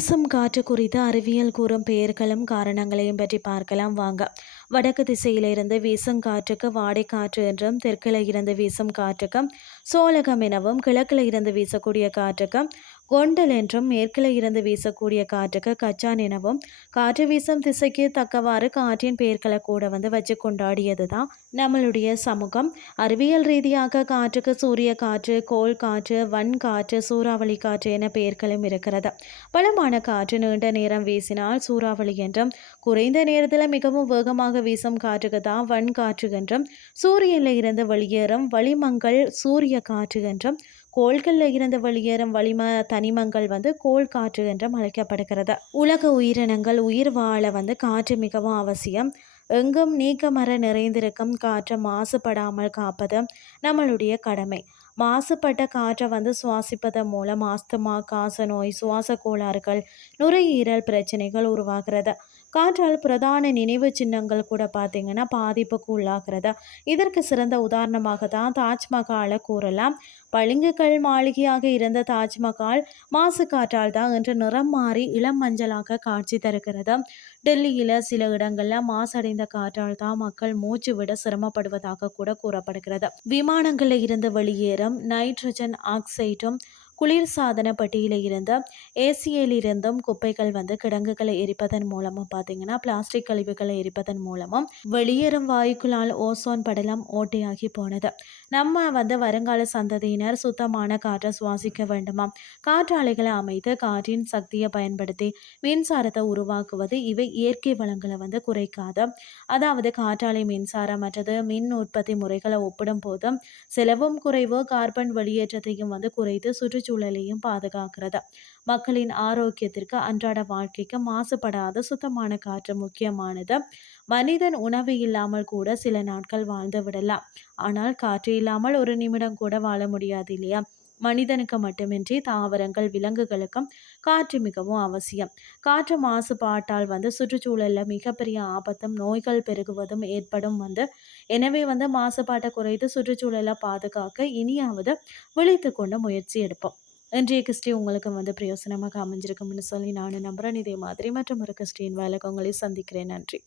ദേശം காற்று குறித்த அறிவியல் கூறும் பெயர்களும் காரணங்களையும் பற்றி பார்க்கலாம் வாங்க. வடக்கு திசையிலிருந்து வீசும் காற்றுக்கு வாடை காற்று என்றும் தெற்கில் இருந்து வீசும் காற்றுக்கு சோழகம் எனவும் கிழக்கில் இருந்து வீசக்கூடிய காற்றுக்கு கொண்டல் என்றும் மேற்கில் இருந்து வீசக்கூடிய காற்றுக்கு கச்சான் எனவும் காற்று வீசும் திசைக்கு தக்கவாறு காற்றின் பெயர்களை கூட வந்து வச்சு கொண்டாடியது தான் நம்மளுடைய சமூகம். அறிவியல் ரீதியாக காற்றுக்கு சூரிய காற்று கோள் காற்று வன் காற்று சூறாவளி காற்று என பெயர்களும் இருக்கிறது. பலமான காற்று காற்று நீண்ட நேரம் வீசினால் சூறாவளி என்றும் குறைந்த நேரத்தில் மிகவும் வேகமாக வீசும் காற்றுக்கு தான் வன் காற்று என்றும் சூரியனில் இருந்து வெளியேறும் வளிமங்கள் சூரிய காற்று என்றும் கோள்களில் இருந்து வெளியேறும் வளிம தனிமங்கள் வந்து கோள் காற்று என்றும் அழைக்கப்படுகிறது. உலக உயிரினங்கள் உயிர் வாழ வந்து காற்று மிகவும் அவசியம். எங்கும் நீக்கமர நிறைந்திருக்கும் காற்றை மாசுபடாமல் காப்பது நம்மளுடைய கடமை. மாசுபட்ட காற்றை வந்து சுவாசிப்பதன் மூலம் ஆஸ்துமா காச நோய் சுவாச கோளாறுகள் நுரையீரல் பிரச்சனைகள் உருவாகிறது. காற்றால் பிரதான நினைவு சின்னங்கள் கூட பார்த்திங்கன்னா பாதிப்புக்கு உள்ளாகிறது. இதற்கு சிறந்த உதாரணமாக தான் தாஜ்மஹாலை கூறலாம். பளிங்குகள் மாளிகையாக இருந்த தாஜ்மஹால் மாசு காற்றால் தான் இன்று நிறம் மாறி இளம் மஞ்சளாக காட்சி தருகிறது. டெல்லியில் சில இடங்களில் மாசடைந்த காற்றால் தான் மக்கள் மூச்சு விட சிரமப்படுவதாக கூட கூறப்படுகிறது. விமானங்களில் இருந்து வெளியேறும் நைட்ரஜன் ஆக்சைடும் குளிர்சாதன பட்டியில் இருந்த ஏசியில் இருந்தும் குப்பைகள் வந்து கிடங்குகளை எரிப்பதன் மூலமும் பார்த்தீங்கன்னா பிளாஸ்டிக் கழிவுகளை எரிப்பதன் மூலமும் வெளியேறும் வாயுக்களால் ஓசோன் படலம் ஓட்டையாகி போனது. நம்ம வந்து வருங்கால சந்ததியினர் சுத்தமான காற்றை சுவாசிக்க வேண்டுமா? காற்றாலைகளை அமைத்து காற்றின் சக்தியை பயன்படுத்தி மின்சாரத்தை உருவாக்குவது இவை இயற்கை வளங்களை வந்து குறைக்காது. அதாவது காற்றாலை மின்சாரம் மற்றது மின் உற்பத்தி முறைகளை ஒப்பிடும் போது செலவும் குறைவு கார்பன் வெளியேற்றத்தையும் வந்து குறைத்து சுற்றுச்சூழல் சுற்றுச்சூழலையும் பாதுகாக்கிறது. மக்களின் ஆரோக்கியத்திற்கு அன்றாட வாழ்க்கைக்கு மாசுபடாத சுத்தமான காற்று முக்கியமானது. மனிதன் உணவு இல்லாமல் கூட சில நாட்கள் வாழ்ந்து விடலாம். ஆனால் காற்று இல்லாமல் ஒரு நிமிடம் கூட வாழ முடியாது இல்லையா? மனிதனுக்கு மட்டுமின்றி தாவரங்கள் விலங்குகளுக்கும் காற்று மிகவும் அவசியம். காற்று மாசுபாட்டால் வந்து சுற்றுச்சூழலில் மிகப்பெரிய ஆபத்தும் நோய்கள் பெருகுவதும் ஏற்படும் வந்து எனவே வந்து மாசுபாட்டை குறைத்து சுற்றுச்சூழலை பாதுகாக்க இனியாவது விழித்து கொண்டு முயற்சி எடுப்போம். இன்றைய கிறிஸ்டி உங்களுக்கு வந்து பிரயோசனமாக அமைஞ்சிருக்கும்னு சொல்லி நான் நம்புகிறேன் இதே மாதிரி மற்றும் ஒரு கிறிஸ்டின் வேலைக்கு உங்களை சந்திக்கிறேன். நன்றி.